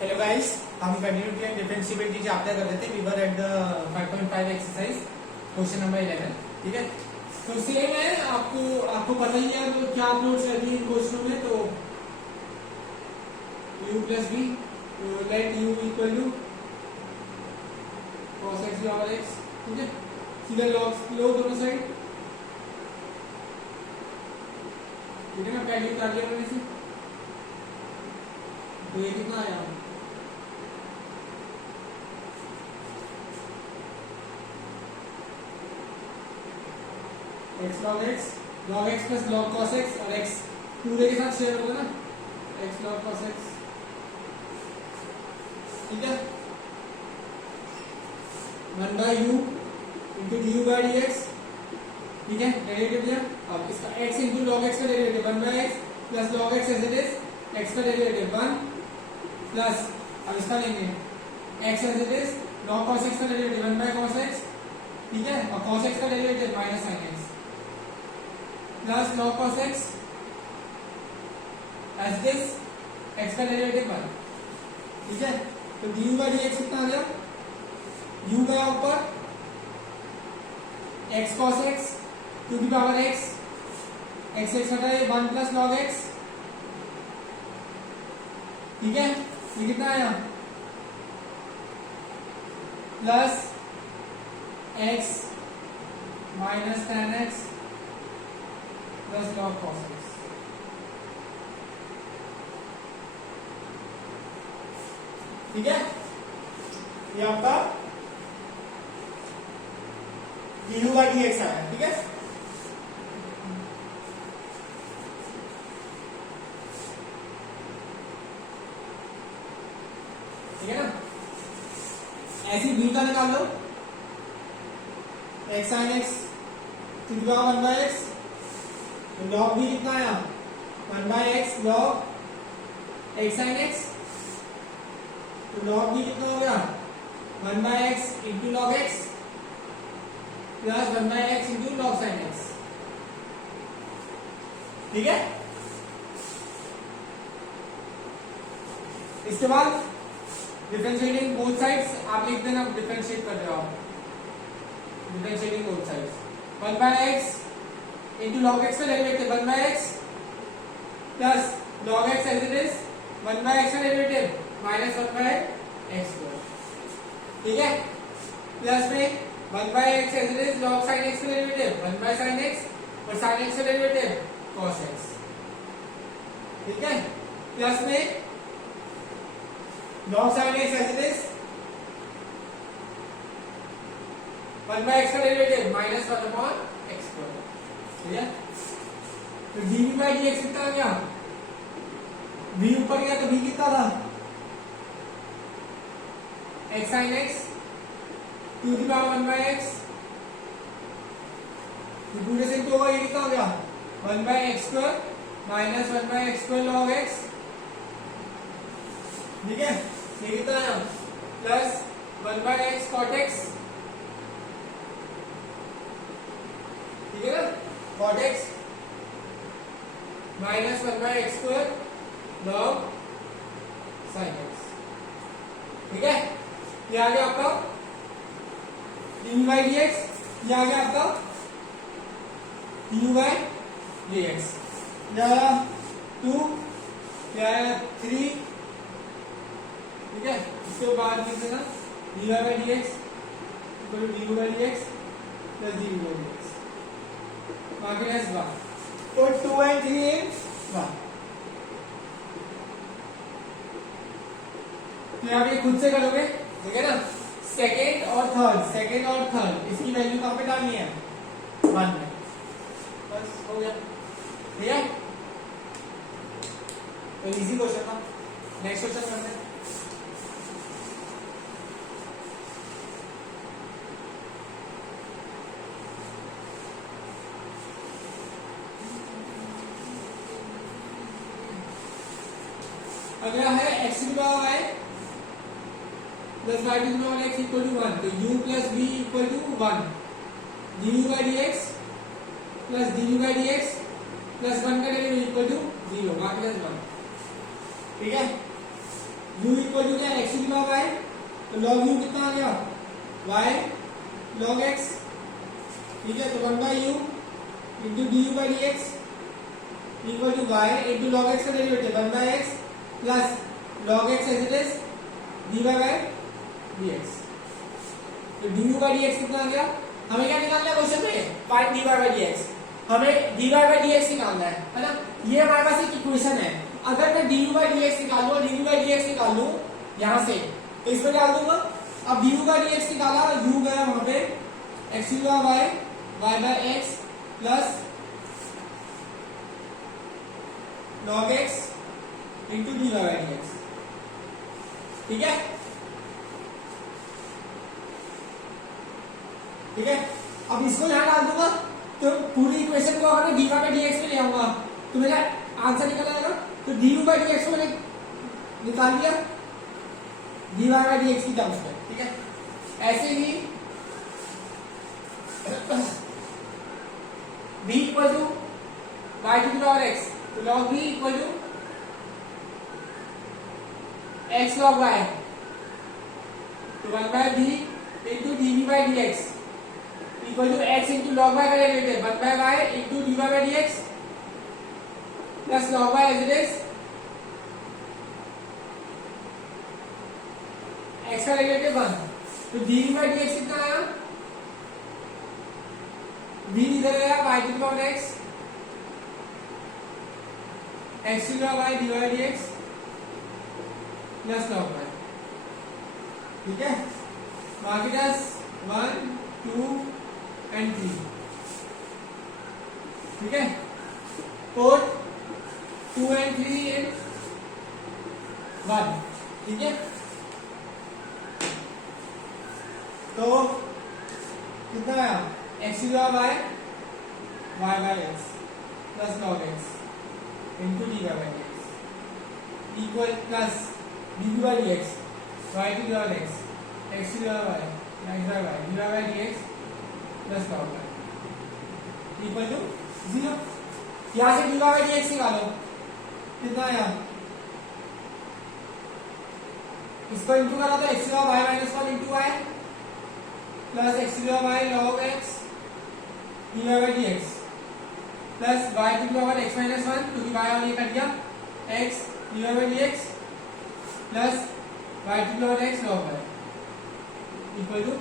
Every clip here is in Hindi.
हेलो गाइस, हम कंटिन्यूटी एंड डिफरेंशिएबिलिटी चैप्टर कर रहे थे। We were at the 5.5 exercise question number 11। ठीक है, तो सेम है, आपको पता ही है तो क्या अप्रोच रहती है इन क्वेश्चनों में। तो u plus B, let u equal to cos x power x। ठीक है, सीधा लो दोनों साइड। ठीक है ना, पहले उतार लिया मैंने इसे, तो ये कितना आया x log x, log x plus log cos x, और x पूरे के साथ शेयर होगा ना, x log cos x। ठीक है, 1 by u into D U by D X. ठीक है, डेरिवेटिव दिया। अब इसका x इंटू log x का derivative 1 by x plus log x as it is, x का डेरिवेटिव 1 प्लस, अब इसका लेंगे x as it is, log cos x का डेरिवेटिव 1 by cos x। ठीक है, और cos x का derivative minus sin x plus log cos x as this, x का डेरिवेटिव 1। ठीक है, तो du बाई डी एक्स कितना आ गया, u गया ऊपर, x cos x to the power x, x x हटाए 1 प्लस log x। ठीक है, ये कितना आया, plus x minus tan x plus log cos x। ठीक है, ये आपका du बाई डी एक्स आया। ठीक है, ठीक है ना, ऐसी b का निकाल लो, x sin x to the power 1 by x, तो log b कितना आया, 1 by x log x sin x, तो log b कितना हो गया, 1 by x into log x plus 1 by x into log sin x। ठीक है, इसके बाद डिफरेंशिएटिंग बोथ साइड्स आप लिख देना, डिफरेंशिएट कर रहे हो आप, differentiating both sides 1 by x into log x का derivative 1 by x plus log x as it is 1 by x का derivative minus 1 by x square. ठीक है, प्लस में 1 by x as it is log sin x का डेरिवेटिव 1 बाई sin x, और sin x का डेरिवेटिव cos x। ठीक है, प्लस में log sin x as it is 1 by x का derivative minus 1 upon x square. ठीक है, तो dv बाई dx कितना आ गया, v ऊपर गया तो v कितना था, x sin x to the power 1 by x, तो पूरे से तो होगा, ये कितना हो गया 1 by x square minus 1 by x square log x। ठीक है, ये कितना है, plus 1 by x cot x। ठीक है ना, cot x minus 1 by x square log sin x। ठीक है, ये आ गया आपका du बाई डी एक्स, ये आ गया आपका du बाई डी एक्स, ये आया 2, ये आया 3। ठीक है, इसके बाद लिख देना du by D X equal to du by D X plus du by D X, बाकी है 1, तो 2 and 3 in 1। तो आप ये खुद से करोगे, ठीक है ना, सेकेंड और थर्ड इसकी वैल्यू कहां पे डालनी है, 1 में, बस हो गया। ठीक है, तो इजी क्वेश्चन था। नेक्स्ट क्वेश्चन करते हैं। अगला है x की पावर y प्लस y की पावर x इक्वल टू 1, तो u plus v equal to 1, du by D X plus du by D X plus 1 का डेरिवेटिव इक्वल टू 0, बाकी 1। ठीक है, u इक्वल टू क्या x की पावर y, तो log u कितना आ गया y log x, ठीक है। तो 1 by u into D U by D X equal to y into log x का derivative 1 by x plus log x as it is dy by dx। तो dy बाई dx कितना आ गया, हमें क्या निकालना है क्वेश्चन में, फाइंड dy बाई dx, हमें dy बाई dx निकालना है ना। ये हमारे पास एक इक्वेशन है, अगर मैं du बाई dx निकालूं और dy बाई dx निकालूं यहां से, तो इसमें डाल दूंगा। अब du बाई dx निकाला, u गया वहां पे x की power y y by x plus log x into dy by dx, ठीक है। ठीक है, अब इसको यहां डाल दूंगा तो पूरी इक्वेशन को अगर dy बाई dx में ले आऊंगा तो मेरा आंसर निकल आएगा। तो du बाई dx को मैंने निकाल दिया dy बाई dx की टर्म्स में, ठीक है। ऐसे ही v equal to y to the power x, तो log v equal to x log y, तो 1 by v into dv by dx equal to x into log y का derivative 1 by y into dy by dx plus log y as it is x का डेरिवेटिव 1, तो dv बाई dx कितना आया, v इधर आया y to the power x x to the power y dy by dx plus log y, ठीक है। बाकी 1 2 एंड 3, ठीक है। कोड 2 एंड 3 इन 1, ठीक है। तो कितना आया x की power y y by x plus log x into dy by dx equal plus dv by dx y to the power x x to the power y x by y dy by dx plus log y equal to 0। यहां से dy बाई dx निकालो, कितना आया, इसको इंटू करा तो x की power y minus 1 into y plus x की power y log x dy by dx plus y to the power x minus 1 क्योंकि y और ये कट गया x dy by dx plus y to the power x log y equal to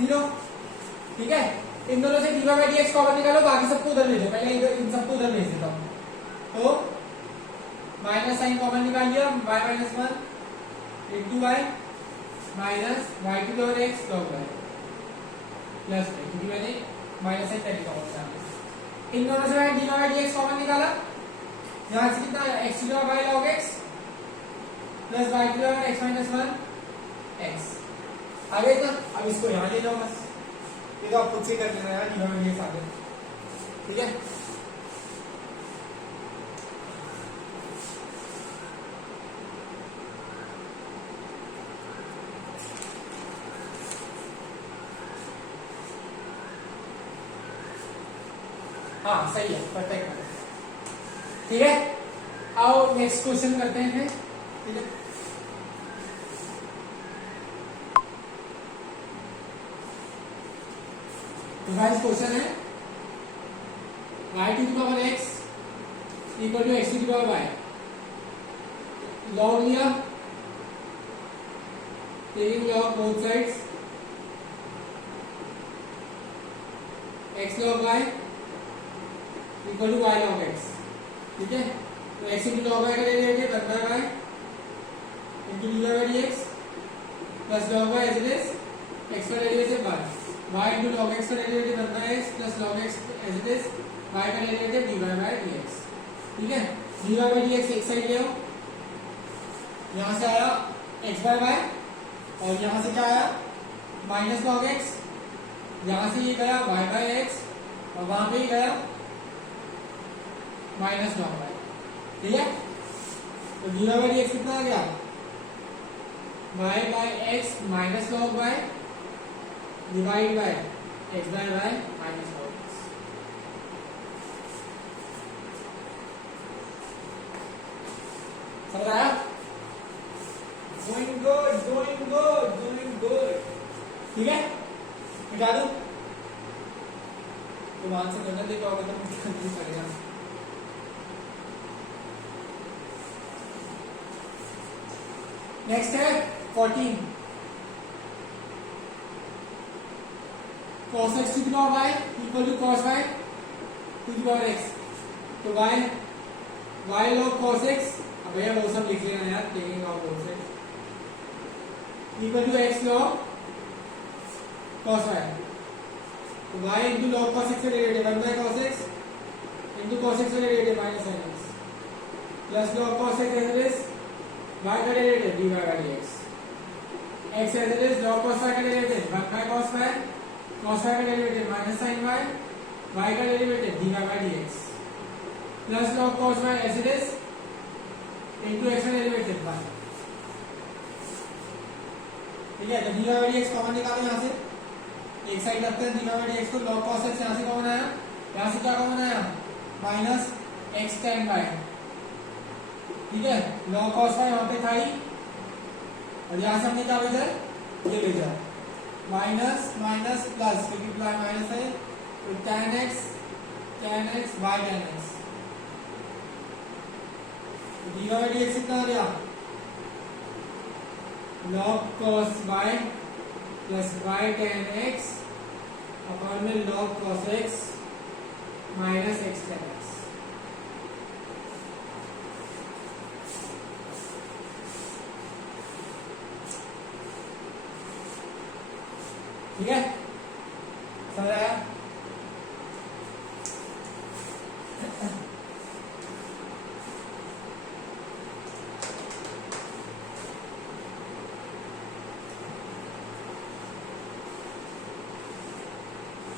0, ठीक है। इन दोनों से dy बाई dx कॉमन निकालो, बाकी सबको उधर भेजो, पहले इधर इन सबको उधर भेज देता हूं। तो माइनस साइन कॉमन निकाल लिया y minus 1 into y minus y to the power x log y plus क्योंकि मैंने माइनस साइन पहले कॉमन निकाला। इन दोनों से मैंने dy बाई dx कॉमन निकाला, यहां से कितना x to the power y log x plus y to the power x minus 1 x आगे ना। अब इसको यहां ले लो बस, ये तो आप खुद से कर लेना यार, dy बाई dx आगे, ठीक है। हाँ सही है, परफेक्ट, ठीक है। आओ नेक्स्ट क्वेश्चन करते हैं, ठीक है। तो गाइस क्वेश्चन है y to the power x equal to x to the power y, log लिया, taking log both sides x log y equal to y log x, ठीक है। तो x इंटू log y का derivative 1 by y into dy by dx plus log y as it is x का derivative 1 y into log x का derivative 1 by x plus log x as it is y का डेरिवेटिव dy बाई dx, ठीक है। dy बाई dx एक साइड ले आओ, यहां से आया x बाई y और यहां से क्या आया माइनस log x, यहां से ये गया y बाई x और वहां पे ही गया माइनस log y, ठीक है। तो dy बाई dx कितना आ गया y by x minus log y divide by x by y minus log x, समझ आया। Doing good doing good doing good. ठीक है, मिटा दूं तो आंसर करना दे पाओगे तो मुझे कंफ्यूज करेगा। नेक्स्ट है 14 cos x to the power y equal to cos y to the power x। तो y log cos x, अब भैया वो सब लिख लेना यार, taking of both sides equal to x log cos y। तो y into log cos x का derivative 1 by cos x into cos x का derivative minus sin x plus log cos x as it is y का derivative dy by dx, x as it is log cos y का derivative 1 by cos y, cos y का derivative minus sin y, y का derivative dy by dx plus log cos y as it is into x का डेरिवेटिव 1। ठीक है, तो dy by dx कॉमन निकालो यहाँ से, एक साइड रखते हैं dy by dx को, log cos x यहाँ से कॉमन आया, यहाँ से क्या कॉमन आया माइनस x tan y। ठीक है, log cos y यहाँ पे था ही, और यहाँ से हमने क्या भेजा ये भेजा माइनस माइनस प्लस, क्योंकि माइनस है तो tan x y tan x, dy by dx कितना आ गया log cos y plus y tan x upon में log cos x minus x tan x। ठीक है, समझ आया?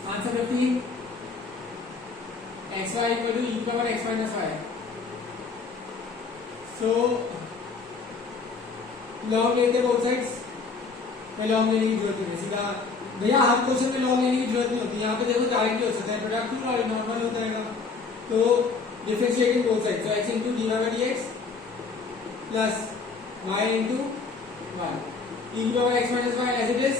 Answer 15 x y equal to e की power x minus y। So log लेते बोथ साइड्स में, लॉग लेने की जरूरत नहीं, सीधा भैया हर क्वेश्चन में लॉग लेने की जरूरत नहीं होती, यहाँ पे देखो डायरेक्टली हो सकता है, प्रोडक्ट और नॉर्मल होता रहेगा, तो differentiating both sides, so x into dy by dx plus y into y e की power x minus y as it is,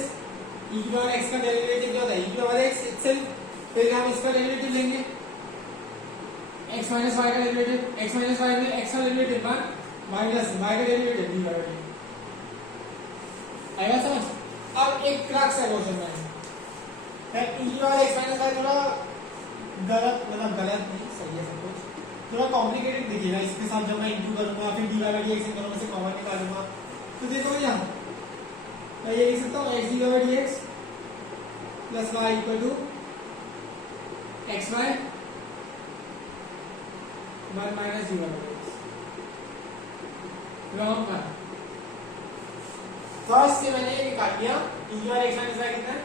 e की पावर x का डेरिवेटिव क्या होता है e की पावर x itself, फिर हम इसका डेरिवेटिव लेंगे x minus y का डेरिवेटिव, x minus y में x का डेरिवेटिव 1 माइनस y का डेरिवेटिव dy by dx। आएगा समझ? अब एक क्रक्स है क्वेश्चन में, e की पावर x minus y थोड़ा गलत, मतलब गलत नहीं, सही है सब कुछ, थोड़ा कॉम्प्लिकेटेड दिखेगा इसके साथ जब मैं इंटू करूंगा, फिर dy by dx इन दोनों में से कॉमन निकालूंगा, तो देखो यहाँ मैं ये लिख सकता हूँ x dy by dx plus y equal to X Y 1 minus dy by dx। Log 1 first से मैंने ये निकाल लिया, e की पावर x माइनस y कितना है,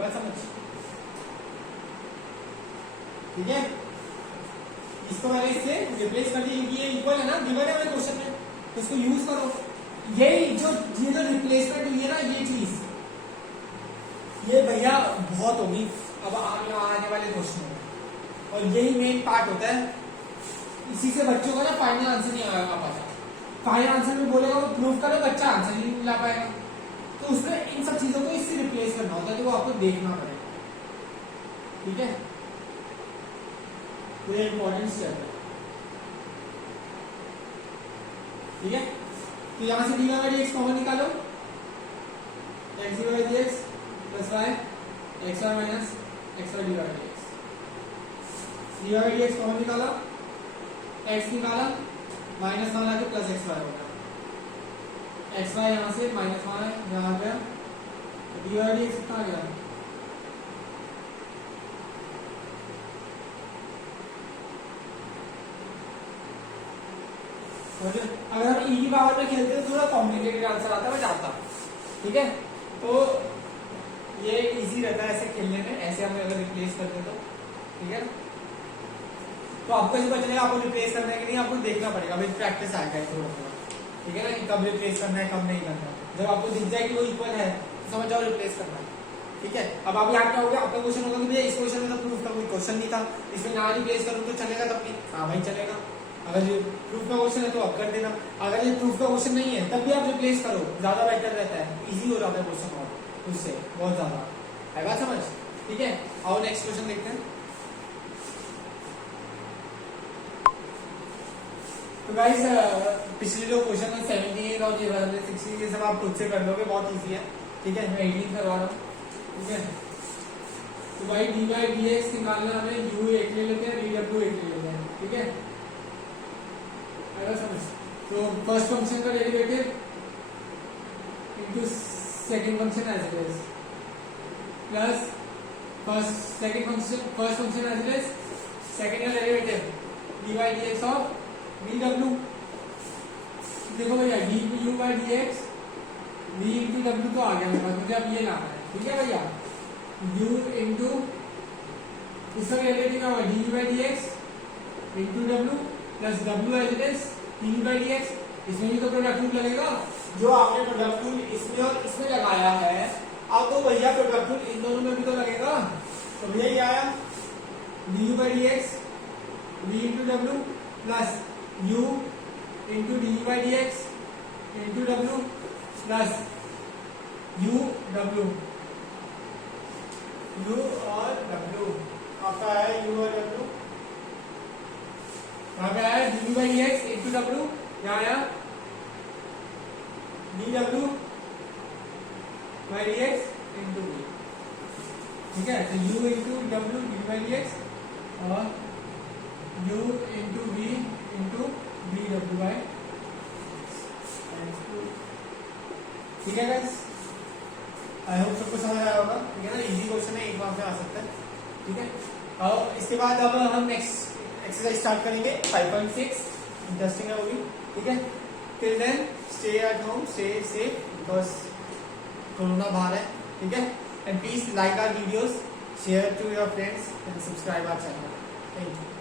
बात समझ? ठीक है, इसको मैंने इससे रिप्लेस कर दिया, क्योंकि ये इक्वल है ना, गिवन है हमें क्वेश्चन में, तो इसको यूज करो। ये जो रिप्लेसमेंट हुई है ना, ये चीज ये भैया बहुत होगी अब आने वाले क्वेश्चन में, और यही मेन पार्ट होता है, इसी से बच्चों का ना फाइनल आंसर नहीं आ पाता, फाइनल आंसर में बोलेगा वो प्रूव करो, बच्चा आंसर नहीं ला पाएगा, तो उसमें इन सब चीजों को इससे रिप्लेस करना होता है, तो वो आपको देखना पड़ेगा। ठीक है, तो ये इंपॉर्टेंट स्टेप है। ठीक है, तो यहां से dy by dx कॉमन निकालो, x dy by dx plus y x y minus x y dy by dx, dy by dx common निकाला, x निकाला, माइनस वन आके प्लस एक्स वाई होगा, एक्स वाई यहाँ से माइनस वन है यहाँ आ गया, डी वाई डी एक्स कितना आ गया, अगर हम e की पावर में खेलते तो थोड़ा कॉम्प्लिकेटेड आंसर आता है, मैं जानता हूँ। ठीक है, तो ये इजी रहता है ऐसे खेलने में, ऐसे हम अगर रिप्लेस करते तो। ठीक है, तो आपको जो बचने आपको रिप्लेस करने के लिए आपको देखना पड़ेगा, अभी प्रैक्टिस आएगा थोड़ा थोड़ा। ठीक है ना, कि कब रिप्लेस करना है कब नहीं करना है, जब आपको दिख जाए कि वो इक्वल है तो समझ जाओ रिप्लेस करना है। ठीक है, अब आप याद क्या हो गया, आपका क्वेश्चन होगा कि भैया इस क्वेश्चन में तो प्रूफ का कोई क्वेश्चन नहीं था, इसमें ना रिप्लेस करूँ तो चलेगा तब भी, हाँ भाई चलेगा, अगर ये प्रूफ का क्वेश्चन है तो आप कर देना, अगर ये प्रूफ का क्वेश्चन नहीं है तब भी आप रिप्लेस करो, ज्यादा बेटर रहता है, इजी हो जाता है क्वेश्चन और उससे बहुत ज्यादा। है बात समझ? ठीक है, आओ नेक्स्ट क्वेश्चन देखते हैं। तो गाइस पिछले जो क्वेश्चन है 78 और ये 60 ये सब आप खुद से कर लोगे, बहुत इजी है। ठीक है, मैं 18 करवा रहा हूँ। ठीक है, तो भाई डी बाई डी एक्स निकालना, हमें यू एक ले लेते हैं, डी डब्ल्यू एक ले लेते हैं। ठीक है, अगर समझ तो फर्स्ट फंक्शन का derivative into second function as it is plus first function as it is second का derivative D by D X of D W. देखो भैया D U by D X V into W तो आ गया मेरे पास, मुझे अब ये लाना है। ठीक है भैया, u इंटू इसका डेरिवेटिव क्या होगा, D U by D X into W plus W as it is D U by D X. इसमें भी तो प्रोडक्ट रूल लगेगा, जो आपने प्रोडक्ट रूल इसमें और इसमें लगाया है, अब तो भैया प्रोडक्ट रूल इन दोनों में भी तो लगेगा। तो भैया ये आया D U by D X V into W plus u into D U by D X into W plus u W, u और w आपका है u और w, यहाँ पे आया D U by D X into W, यहाँ आया D W by D X into V. ठीक है, तो u into W D by D X और u into V into D W by. ठीक है गाइस, आई होप सबको समझ आया होगा। ठीक है ना, इजी क्वेश्चन है, एक बार में आ सकता है। ठीक है, और इसके बाद अब हम नेक्स्ट एक्सरसाइज स्टार्ट करेंगे 5.6, इंटरेस्टिंग है वो भी। ठीक है, till then stay at home, stay safe because corona बाहर है। ठीक है, and please like our videos, share to your friends and subscribe our channel. Thank you.